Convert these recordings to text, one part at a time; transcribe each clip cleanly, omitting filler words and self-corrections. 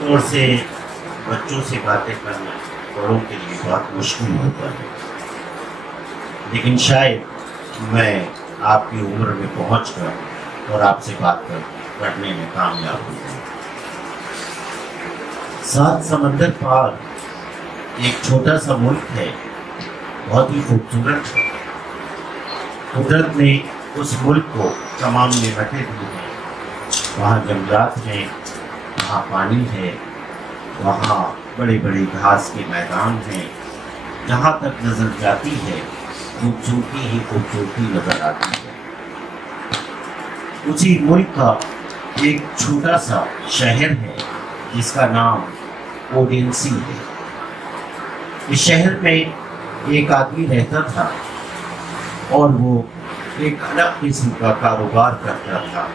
طور سے بچوں سے باتیں کرنا بڑوں کے لیے بہت مشکل ہوتا ہے، لیکن شاید میں آپ کی عمر میں پہنچ کر اور آپ سے بات کرنے میں کامیاب ہوں۔ 7 سمندر پار ایک چھوٹا سا ملک ہے، بہت ہی خوبصورت ہے۔ قدرت نے اس ملک کو تمام نعمتیں دی ہیں۔ وہاں جنگلات ہیں، وہاں پانی ہے، وہاں بڑے بڑے گھاس کے میدان ہیں، جہاں تک نظر جاتی ہے خوبصورتی ہی خوبصورتی نظر آتی ہے۔ اسی ملک کا ایک چھوٹا سا شہر ہے جس کا نام اوڈینسی ہے۔ اس شہر میں ایک آدمی رہتا تھا اور وہ ایک الگ قسم کا کاروبار کرتا تھا،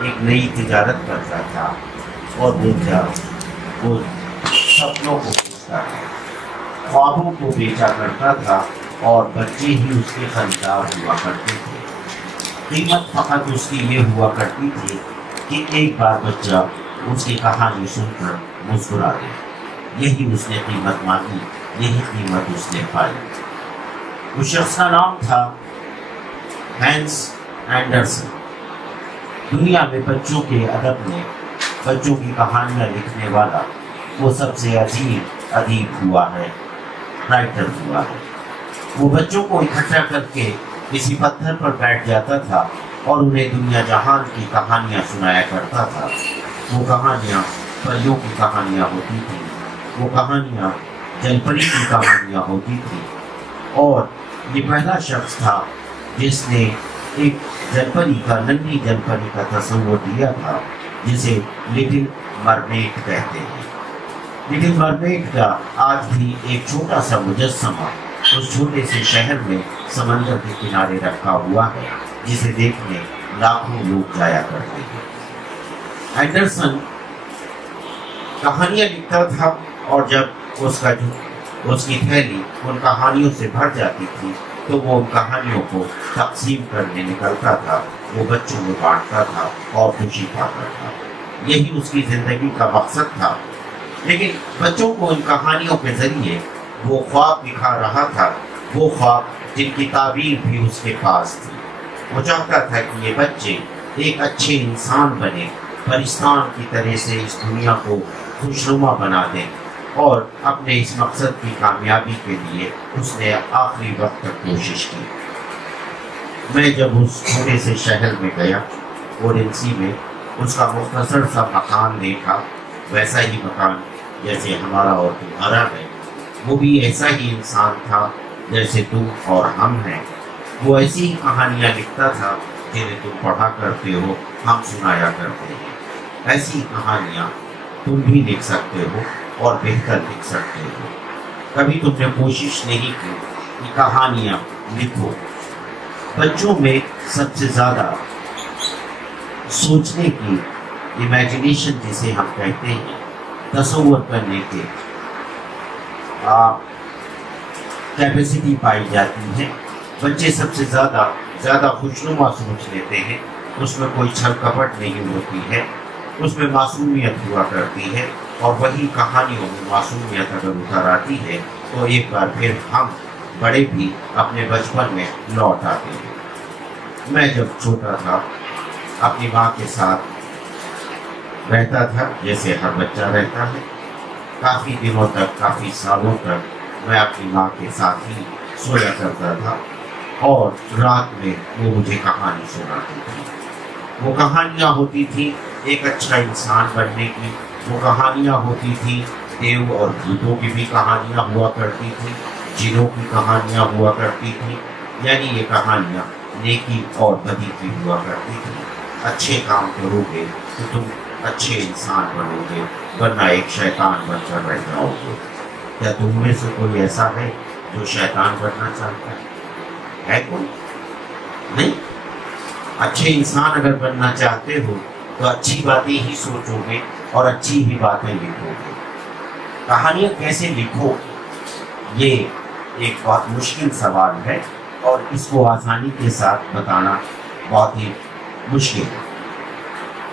ایک نئی تجارت کرتا تھا، اور وہ سپنوں کو بیچتا تھا، خوابوں کو بیچا کرتا تھا، اور بچے ہی اس کے خریدار ہوا کرتے تھے۔ قیمت فقط اس کی یہ ہوا کرتی تھی کہ ایک بار بچہ اس کی کہانی سن کر مسکرا دے۔ یہی اس نے قیمت مانگی، یہی قیمت اس نے پائی۔ اس شخص کا نام تھا ہینس اینڈرسن۔ دنیا میں بچوں کے ادب میں بچوں کی کہانیاں لکھنے والا وہ سب سے عظیم ادیب ہوا ہے، رائٹر ہوا ہے۔ وہ بچوں کو اکٹھا کر کے کسی پتھر پر بیٹھ جاتا تھا اور انہیں دنیا جہان کی کہانیاں سنایا کرتا تھا۔ وہ کہانیاں پریوں کی کہانیاں ہوتی تھیں، وہ کہانیاں جل پری کی کہانیاں ہوتی تھیں، اور یہ پہلا شخص تھا جس نے ایک جل پری کا، ننھی جل پری کا تصور دیا تھا جسے لٹل مرمیڈ کہتے ہیں۔ لٹل مرمیڈ کا آج بھی ایک چھوٹا سا مجسمہ اس چھوٹے سے شہر میں سمندر کے کنارے رکھا ہوا ہے، جسے دیکھنے لاکھوں لوگ جایا کرتے ہیں۔ اینڈرسن کہانیاں لکھتا تھا، اور جب اس کی تھیلی ان کہانیوں سے بھر جاتی تھی تو وہ ان کہانیوں کو تقسیم کرنے نکلتا تھا، وہ بچوں میں بانٹتا تھا اور خوشی پاتا تھا۔ یہی اس کی زندگی کا مقصد تھا۔ لیکن بچوں کو ان کہانیوں کے ذریعے وہ خواب دکھا رہا تھا، وہ خواب جن کی تعبیر بھی اس کے پاس تھی۔ وہ چاہتا تھا کہ یہ بچے ایک اچھے انسان بنے، فرشتان کی طرح سے اس دنیا کو خوشنما بنا دیں، اور اپنے اس مقصد کی کامیابی کے لیے اس نے آخری وقت تک کوشش کی۔ میں جب اس چھوٹے سے شہر میں گیا، اوڈینسی میں، اس کا مختصر سا مکان دیکھا، ویسا ہی مکان جیسے ہمارا اور تمہارا ہے۔ وہ بھی ایسا ہی انسان تھا جیسے تم اور ہم ہیں۔ وہ ایسی ہی کہانیاں لکھتا تھا جنہیں تم پڑھا کرتے ہو، ہم سنایا کرتے ہیں۔ ایسی کہانیاں تم بھی لکھ سکتے ہو اور بہتر لکھ سکتے ہو۔ کبھی تم نے کوشش نہیں کی کہ کہانیاں لکھو؟ بچوں میں سب سے زیادہ سوچنے کی، امیجنیشن جسے ہم کہتے ہیں، تصور کرنے کے کیپیسٹی پائی جاتی ہے۔ بچے سب سے زیادہ خوشنما سوچ لیتے ہیں، اس میں کوئی چھل کپٹ نہیں ہوتی ہے، اس میں معصومیت ہوا کرتی ہے، اور وہی کہانیوں میں معصومیت اگر اتر آتی ہے تو ایک بار پھر ہم بڑے بھی اپنے بچپن میں لوٹ آتے ہیں۔ میں جب چھوٹا تھا اپنی ماں کے ساتھ رہتا تھا جیسے ہر بچہ رہتا ہے۔ کافی دنوں تک، کافی سالوں تک میں اپنی ماں کے ساتھ ہی سویا کرتا تھا، اور رات میں وہ مجھے کہانی سناتی تھی۔ وہ کہانیاں ہوتی تھیں ایک اچھا انسان بننے کی، وہ کہانیاں ہوتی تھیں دیو اور بھوتوں کی بھی کہانیاں ہوا کرتی تھیں، جنوں کی کہانیاں ہوا کرتی تھیں، یعنی یہ کہانیاں نیکی اور بدی کی ہوا کرتی تھیں۔ اچھے کام کرو گے تو تم اچھے انسان بنو گے، ورنہ ایک شیطان بن کر رہ جاؤ گے۔ کیا تم میں سے کوئی ایسا ہے جو شیطان بننا چاہتا ہے کوئی؟ نہیں۔ اچھے انسان اگر بننا چاہتے ہو تو اچھی باتیں ہی سوچو گے اور اچھی ہی باتیں لکھو گے۔ کہانیاں کیسے لکھو، یہ ایک بہت مشکل سوال ہے، اور اس کو آسانی کے ساتھ بتانا بہت ہی مشکل ہے،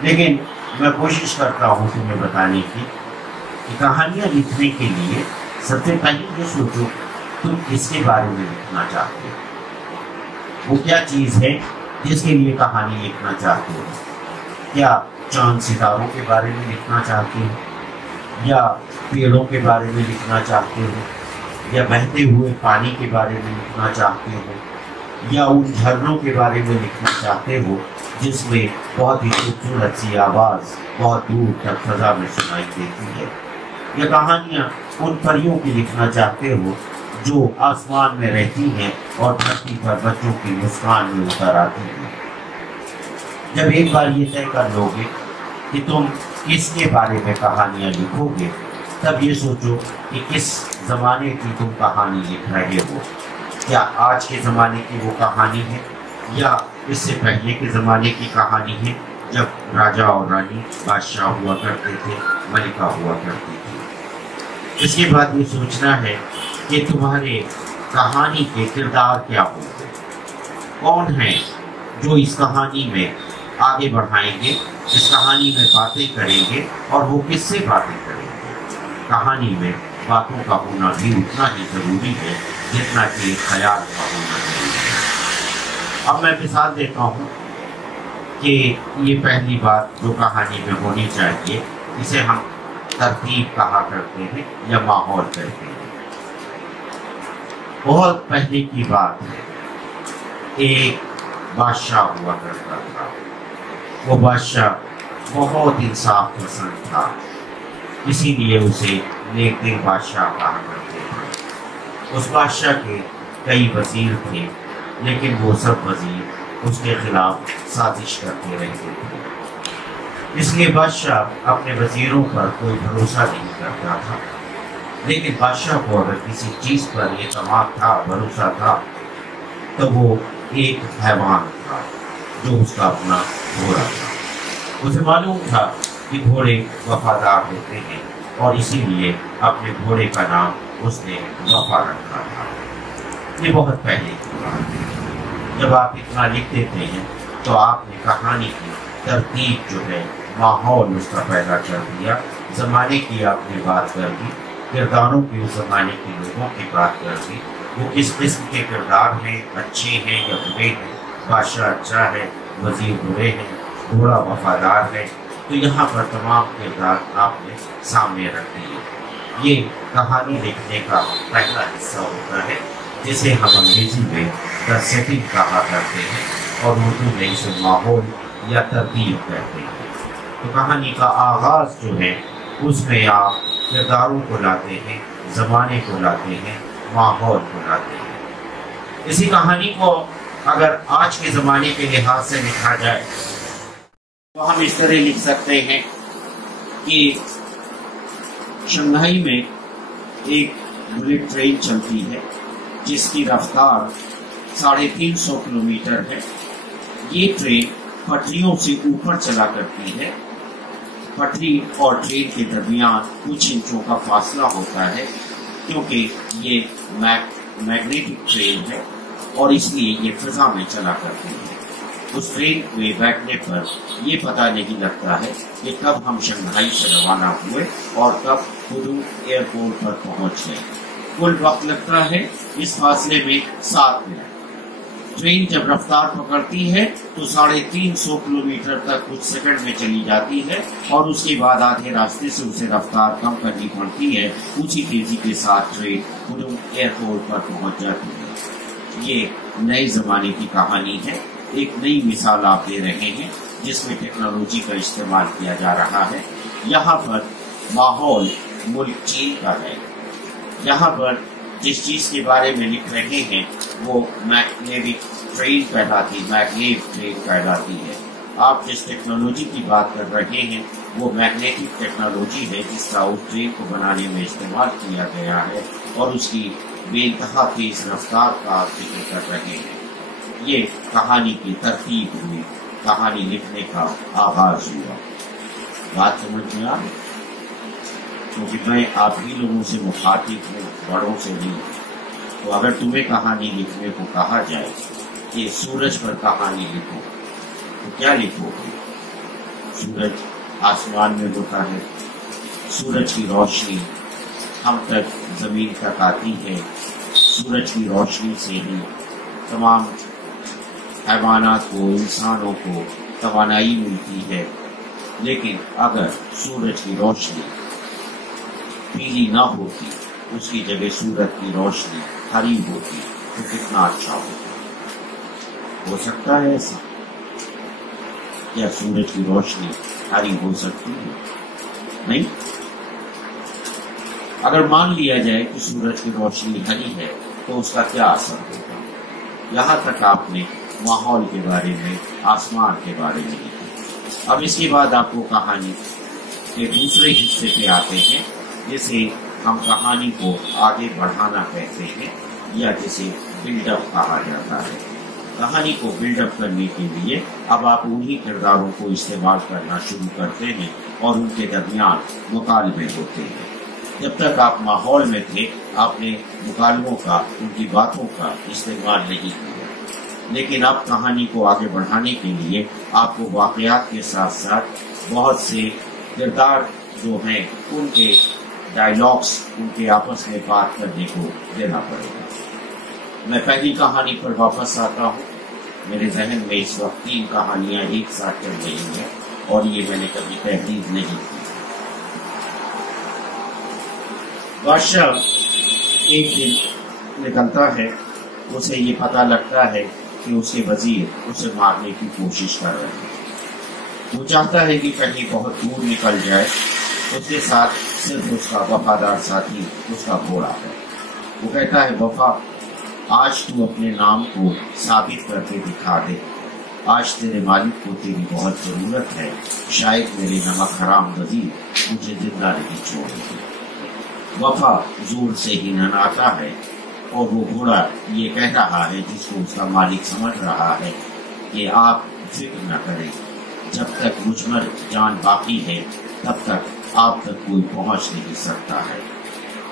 لیکن میں کوشش کرتا ہوں تمہیں بتانے کی کہ کہانیاں لکھنے کے لیے سب سے پہلے یہ سوچو تم کس کے بارے میں لکھنا چاہتے ہو، وہ کیا چیز ہے جس کے لیے کہانی لکھنا چاہتے ہو۔ کیا چاند ستاروں کے بارے میں لکھنا چاہتے ہو، یا پیڑوں کے بارے میں لکھنا چاہتے ہو، یا بہتے ہوئے پانی کے بارے میں لکھنا چاہتے ہو، یا ان جھرنوں کے بارے میں لکھنا چاہتے ہو جس میں بہت ہی خوبصورت سی آواز بہت دور تک فضا میں سنائی دیتی ہے، یا کہانیاں ان پریوں کی لکھنا چاہتے ہو جو آسمان میں رہتی ہیں اور دھرتی پر بچوں کی مسکان میں اتر آتی ہیں۔ جب ایک بار یہ طے کر لو گے کہ تم کس کے بارے میں کہانیاں لکھو گے، تب یہ سوچو کہ کس زمانے کی تم کہانی لکھ رہے ہو۔ کیا آج کے زمانے کی وہ کہانی ہے، یا اس سے پہلے کے زمانے کی کہانی ہے جب راجا اور رانی بادشاہ ہوا کرتے تھے، ملکہ ہوا کرتی تھی۔ اس کے بعد یہ سوچنا ہے کہ تمہارے کہانی کے کردار کیا ہوں گے، کون ہیں جو اس کہانی میں آگے بڑھائیں گے، اس کہانی میں باتیں کریں گے، اور وہ کس سے باتیں کریں گے۔ کہانی میں باتوں کا ہونا بھی اتنا ہی ضروری ہے جتنا کہ خیال کا ہونا ضروری ہے۔ اب میں مثال دیتا ہوں کہ یہ پہلی بات جو کہانی میں ہونی چاہیے، اسے ہم ترتیب کہا کرتے ہیں یا ماحول کہتے ہیں۔ بہت پہلے کی بات ہے، ایک بادشاہ ہوا کرتا تھا۔ وہ بادشاہ بہت انصاف پسند تھا، اسی لیے اسے نیک دل بادشاہ کہا کرتے تھے۔ اس بادشاہ کے کئی وزیر تھے، لیکن وہ سب وزیر اس کے خلاف سازش کرتے رہتے تھے۔ اس لیے بادشاہ اپنے وزیروں پر کوئی بھروسہ نہیں کرتا تھا، لیکن بادشاہ کو اگر کسی چیز پر اعتماد تھا، بھروسہ تھا، تو وہ ایک حیوان تھا جو اس کا اپنا گھوڑا تھا۔ اسے معلوم تھا کہ گھوڑے وفادار ہوتے ہیں، اور اسی لیے اپنے گھوڑے کا نام اس نے وفا رکھا تھا۔ یہ بہت پہلے کی بات ہے۔ جب آپ اتنا لکھ دیتے ہیں تو آپ نے کہانی کی ترتیب جو ہے، ماحول اس کا پیدا کر دیا، زمانے کی آپ نے بات کر دی، کرداروں کی اس زمانے کے لوگوں کی بات کر دی، وہ کس قسم کے کردار ہیں، اچھے ہیں یا برے ہیں، بادشاہ اچھا ہے، وزیر برے ہیں، گھوڑا وفادار ہے۔ تو یہاں پر تمام کردار آپ نے سامنے رکھ دیے۔ یہ کہانی لکھنے کا پہلا حصہ ہوتا ہے، جسے ہم انگریزی میں دا سیٹنگ کہا کرتے ہیں، اور اردو میں اسے ماحول یا ترتیب کہتے ہیں۔ تو کہانی کا آغاز جو ہے، اس میں آپ کرداروں کو لاتے ہیں، زمانے کو لاتے ہیں، ماحول کو لاتے ہیں۔ اسی کہانی کو اگر آج کے زمانے کے لحاظ سے لکھا جائے تو ہم اس طرح لکھ سکتے ہیں کہ شنگھائی میں ایک بلٹ ٹرین چلتی ہے جس کی رفتار 350 کلومیٹر ہے۔ یہ ٹرین پٹریوں سے اوپر چلا کرتی ہے۔ پٹری اور ٹرین کے درمیان کچھ انچوں کا فاصلہ ہوتا ہے، کیونکہ یہ میگنیٹک ٹرین ہے اور اس لیے یہ فضا میں چلا کرتی ہے۔ اس ٹرین میں بیٹھنے پر یہ پتہ نہیں لگتا ہے کہ کب ہم شنگھائی سے روانہ ہوئے اور کب پودونگ ایئرپورٹ پر پہنچ گئے۔ کل وقت لگتا ہے اس فاصلے میں 7 منٹ۔ ٹرین جب رفتار پکڑتی ہے تو 350 کلومیٹر تک کچھ سیکنڈ میں چلی جاتی ہے، اور اس کے بعد آدھے راستے سے اسے رفتار کم کرنی پڑتی ہے۔ اسی تیزی کے ساتھ ٹرین پودونگ ایئرپورٹ پر پہنچ جاتی ہے۔ یہ نئے زمانے کی کہانی ہے، ایک نئی مثال آپ دے رہے ہیں جس میں ٹیکنالوجی کا استعمال کیا جا رہا ہے۔ یہاں پر ماحول ملک چین کا ہے۔ یہاں پر جس چیز کے بارے میں لکھ رہے ہیں وہ میگنیٹک ٹرین کہلاتی ہے۔ آپ جس ٹیکنالوجی کی بات کر رہے ہیں وہ میگنیٹک ٹیکنالوجی ہے، جس کا اس ٹرین کو بنانے میں استعمال کیا گیا ہے، اور اس کی بے انتہا تیز رفتار کا آپ ذکر کر رہے ہیں۔ یہ کہانی کی ترتیب ہوئی، کہانی لکھنے کا آغاز ہوا۔ بات سمجھ میں آ گئی؟ کیونکہ میں آپ ہی لوگوں سے مخاطب ہوں، بڑوں سے نہیں۔ تو اگر تمہیں کہانی لکھنے کو کہا جائے کہ سورج پر کہانی لکھو تو کیا لکھو گے؟ سورج آسمان میں ہوتا ہے، सूरज की रोशनी हम तक जमीन तक आती है। सूरज की रोशनी से ही तमाम हैवानात को, इंसानों को तवानाई मिलती है। लेकिन अगर सूरज की रोशनी पीली ना होती, उसकी जगह सूरज की रोशनी हरी होती तो कितना अच्छा होता। हो सकता है ऐसा? क्या सूरज की रोशनी हरी हो सकती है? नहीं। अगर मान लिया जाए कि सूरज की रोशनी हरी है तो उसका क्या असर होगा? यहाँ तक आपने माहौल के बारे में, आसमान के बारे में लिखा। अब इसके बाद आपको कहानी के दूसरे हिस्से पे आते हैं, जिसे हम कहानी को आगे बढ़ाना कहते हैं या जिसे बिल्डअप कहा जाता है। कहानी को बिल्डअप करने के लिए अब आप उन्हीं किरदारों को इस्तेमाल करना शुरू करते हैं और उनके दरमियान मुकालमे होते हैं। जब तक आप माहौल में थे, आपने मुकालमों का, उनकी बातों का इस्तेमाल नहीं किया। लेकिन अब कहानी को आगे बढ़ाने के लिए आपको वाकयात के साथ साथ बहुत से किरदार जो हैं उनके डायलॉग्स, उनके आपस में बात करने को देना पड़ेगा। मैं पहली कहानी पर वापस आता हूँ। मेरे जहन में इस वक्त 3 कहानियां एक साथ चल रही हैं और ये मैंने कभी तहरीर नहीं की। बादशाह एक दिन निकलता है, उसे ये पता लगता है कि उसके वजीर उसे मारने की कोशिश कर रहे हैं। वो चाहता है कि कहीं बहुत दूर निकल जाए। उसके साथ सिर्फ उसका वफादार साथी, उसका घोड़ा है। वो कहता है, वफा, आज तू अपने नाम को साबित करके दिखा दे। आज तेरे मालिक को तेरी बहुत जरूरत है। शायद मेरे नमक हराम वजीर मुझे जिंदा नहीं छोड़ेंगे। वफा जोर से ही ननाता है और वो घोड़ा ये कह रहा है, जिसको उसका मालिक समझ रहा है, कि आप फिक्र न करें, जब तक मुझ पर जान बाकी है तब तक आप तक कोई पहुंच नहीं सकता है।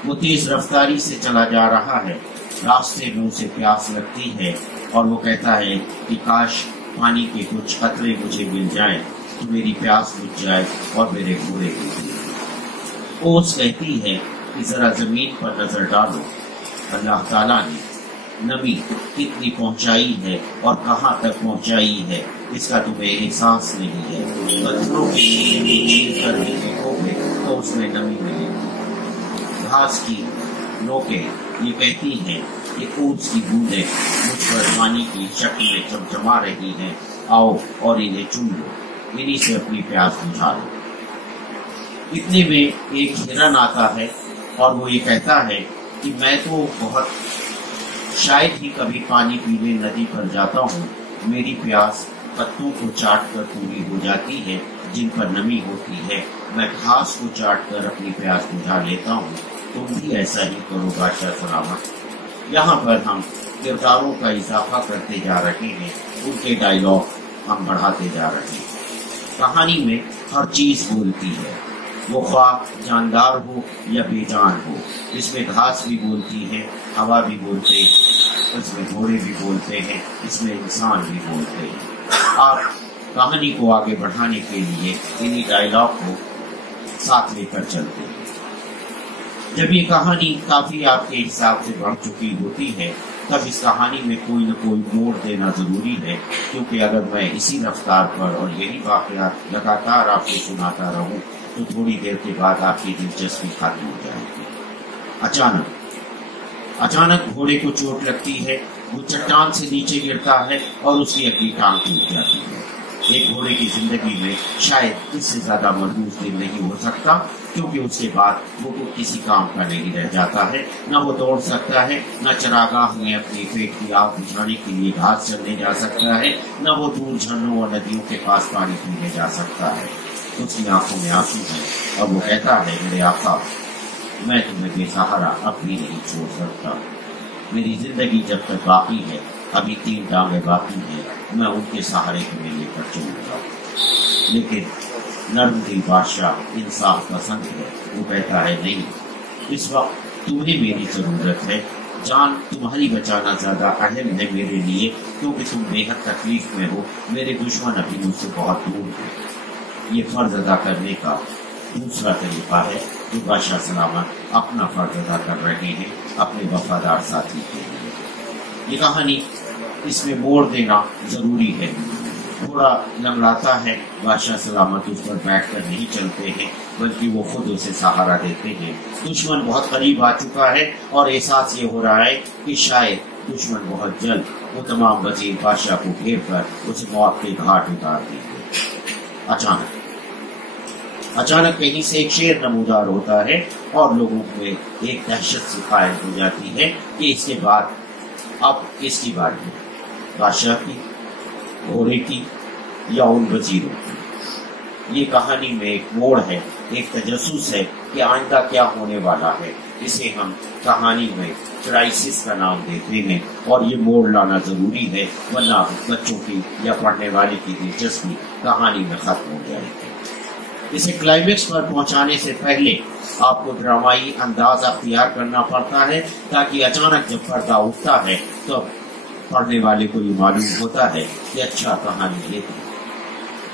वो तेज रफ्तारी से चला जा रहा है। रास्ते में उसे प्यास लगती है और वो कहता है कि काश पानी के कुछ कतरे मुझे मिल जाएं तो मेरी प्यास बुझ जाए और मेरे घोड़े को। ओस कहती है कि जरा जमीन पर नजर डालो, अल्लाह ताला ने नमी कितनी पहुंचाई है और कहाँ तक पहुंचाई है इसका तुम्हें एहसास नहीं है। पत्थरों के चीर कर देखोगे तो उसमें नमी मिलेगी। घास की नोके ये कहती हैं कि ओस की बूंदें मुझ पर पानी की शक्ल में चमचमा रही हैं। आओ और इन्हें चुन लो, इन्हीं से अपनी प्यास बुझा लो। इतने में एक हिरन आता है और वो ये कहता है कि मैं तो बहुत शायद ही कभी पानी पीने नदी पर जाता हूँ। मेरी प्यास पत्तों को चाट कर पूरी हो जाती है जिन पर नमी होती है। मैं घास को चाट कर अपनी प्यास बुझा लेता हूँ। तुम भी ऐसा ही करो बादशाह सलामत। यहाँ पर हम किरदारों का इजाफा करते जा रहे हैं, उनके डायलॉग हम बढ़ाते जा रहे हैं। कहानी में हर चीज बोलती है, वो ख्वाह जानदार हो या बेजान हो। इसमें घास भी बोलती है, हवा भी बोलते हैं, इसमें घोड़े भी बोलते हैं, इसमें इंसान भी बोलते हैं। आप कहानी को आगे बढ़ाने के लिए इन्हीं डायलॉग को साथ लेकर चलते हैं। जब ये कहानी काफी आपके हिसाब से बढ़ चुकी होती है तब इस कहानी में कोई न कोई मोड़ देना जरूरी है, क्योंकि अगर मैं इसी रफ्तार पर और यही वाकयात लगातार आपको सुनाता रहूं तो थोड़ी देर के बाद आपकी दिलचस्पी खत्म हो जाएगी। अचानक घोड़े को चोट लगती है। वो चट्टान से नीचे गिरता है और उसकी अगली टांग टूट जाती है। एक घोड़े की जिंदगी में शायद इससे ज्यादा मलूस दिन नहीं हो सकता, क्योंकि उसके बाद वो किसी काम का नहीं रह जाता है। न वो दौड़ सकता है, न चरागाह में अपने पेट की आग बुझाने के लिए घास चलने जा सकता है, न वो दूर झरनों और नदियों के पास पानी पीने जा सकता है। उसकी आंखों में आंसू है और वो कहता है, मेरे आका, मैं तुम्हें बेसहारा अब भी नहीं छोड़ सकता। मेरी जिंदगी जब तक बाकी है, अभी 3 टांगे बाकी हैं, मैं उनके सहारे तुम्हें लेकर चलूंगा। लेकिन नर्म दिल बादशाह इंसाफ पसंद है। वो कहता है, नहीं, इस वक्त तुम्हें मेरी जरूरत है। जान तुम्हारी बचाना ज्यादा अहम है मेरे लिए, क्योंकि तुम बेहद तकलीफ में हो। मेरे दुश्मन अभी मुझसे बहुत दूर हैं। ये फर्ज अदा करने का दूसरा तरीका है कि बादशाह सलामत अपना फर्ज अदा कर रहे हैं अपने वफादार साथी के लिए। ये कहानी इसमें मोड़ देना जरूरी है। घोड़ा लंगड़ाता है, बादशाह सलामत उस पर बैठकर नहीं चलते हैं बल्कि वो खुद उसे सहारा देते हैं। दुश्मन बहुत करीब आ चुका है और एहसास ये हो रहा है कि शायद दुश्मन बहुत जल्द वो तमाम वजीर बादशाह को घेर कर उसे मौत के घाट उतार देंगे। अचानक कहीं से एक शेर नमूदार होता है और लोगों में एक दहशत सी कायम हो जाती है कि इसके बाद अब किसकी बारी है, बादशाह की, घोड़े की या उन वजीरों की। ये कहानी में एक मोड़ है, एक तजस्सुस है कि आइंदा क्या होने वाला है। इसे हम कहानी में क्राइसिस का नाम देते हैं और ये मोड़ लाना जरूरी है, वरना बच्चों की या पढ़ने वाले की दिलचस्पी कहानी में खत्म हो जाएगी। इसे क्लाइमेक्स पर पहुंचाने से पहले आपको ड्रामाई अंदाज अख्तियार करना पड़ता है ताकि अचानक जब पर्दा उठता है तो पढ़ने वाले को ये मालूम होता है कि अच्छा कहानी ये थी,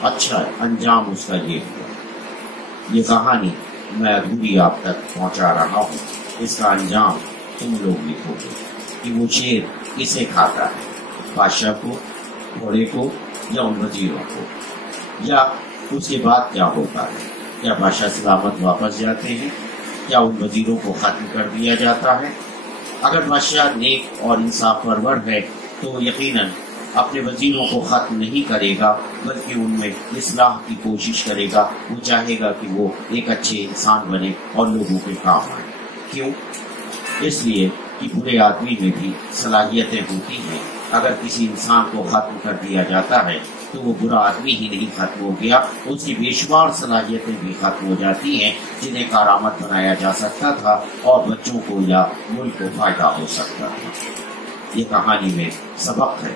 अच्छा अंजाम उसका ये हुआ। ये कहानी मैं अधूरी आप तक पहुंचा रहा हूँ, इसका अंजाम तुम लोग लिखोगे कि वो शेर किसे खाता है, बादशाह को, घोड़े को या उन वजीरों को, या उसके बाद क्या होता है। क्या बादशाह सलामत वापस जाते हैं, क्या उन वजीरों को खत्म कर दिया जाता है। अगर बादशाह नेक और इंसाफ परवर है तो यकीनन अपने वजीरों को खत्म नहीं करेगा बल्कि उनमें इस्लाह की कोशिश करेगा। वो चाहेगा कि वो एक अच्छे इंसान बने और लोगों के काम आए। क्यों? इसलिए कि बुरे आदमी में भी सलाहियतें होती हैं। अगर किसी इंसान को खत्म कर दिया जाता है तो वो बुरा आदमी ही नहीं खत्म हो गया, उसकी बेशुमार सलाहियतें भी खत्म हो जाती हैं जिन्हें कारामत बनाया जा सकता था और बच्चों को या मुल्क को फायदा हो सकता था। ये कहानी में सबक है,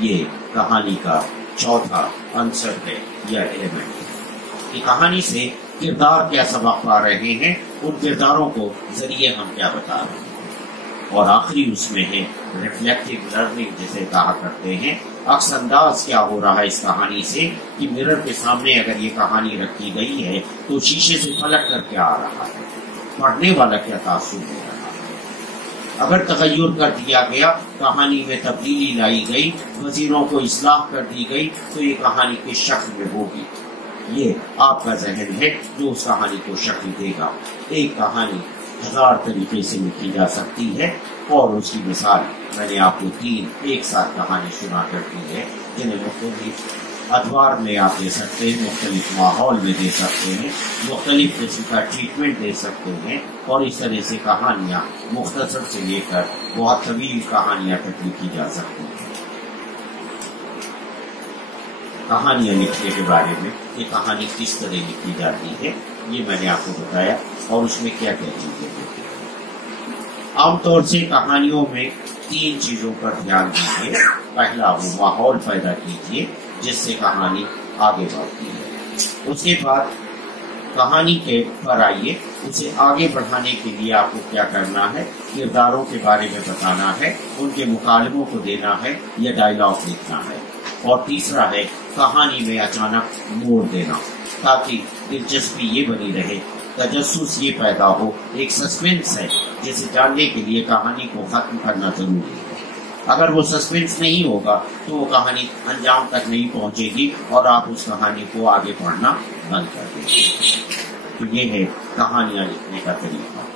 ये कहानी का चौथा आंसर है या एलिमेंट है कि कहानी से किरदार क्या सबक पा रहे हैं, उन किरदारों को जरिए हम क्या बता रहे हैं। और आखिरी उसमें है रिफ्लेक्टिव लर्निंग जिसे कहा करते हैं। अक्स अंदाज क्या हो रहा है इस कहानी से कि मिरर के सामने अगर ये कहानी रखी गई है तो शीशे से पलट कर क्या आ रहा है, पढ़ने वाला क्या तासुर हो रहा है। अगर तगय्युर कर दिया गया, कहानी में तब्दीली लाई गई, वजीरों को इस्लाह कर दी गई तो ये कहानी किस शक्ल में होगी, ये आपका जहन है जो उस कहानी को शक्ल देगा। एक कहानी 1000 तरीके से लिखी जा सकती है और उसकी मिसाल मैंने आपको 3 एक साथ कहानी सुना कर दी है जिन्हें मुख्तलिफ अदवार में आप दे सकते हैं, मुख्तलिफ माहौल में दे सकते हैं, मुख्तलिफ किस्म का ट्रीटमेंट दे सकते हैं और इस तरह से कहानियाँ मुख्तसर से लेकर बहुत तवील कहानियाँ तक लिखी जा सकती हैं। कहानियाँ लिखने के बारे में ये कहानी किस तरह लिखी जाती है ये मैंने आपको बताया और उसमें क्या क्या चीजें होती हैं। आमतौर से कहानियों में 3 चीजों पर ध्यान दीजिए। पहला, वो माहौल पैदा कीजिए जिससे कहानी आगे बढ़ती है। उसके बाद कहानी के पर आइए, उसे आगे बढ़ाने के लिए आपको क्या करना है, किरदारों के बारे में बताना है, उनके मुकालमों को देना है या डायलॉग लिखना है। और तीसरा है कहानी में अचानक मोड़ देना ताकि दिलचस्पी ये बनी रहे, तजस्सुस ये पैदा हो, एक सस्पेंस है जिसे जानने के लिए कहानी को खत्म करना जरूरी है। अगर वो सस्पेंस नहीं होगा तो वो कहानी अंजाम तक नहीं पहुंचेगी और आप उस कहानी को आगे पढ़ना बंद कर देंगे। तो ये है कहानियां लिखने का तरीका।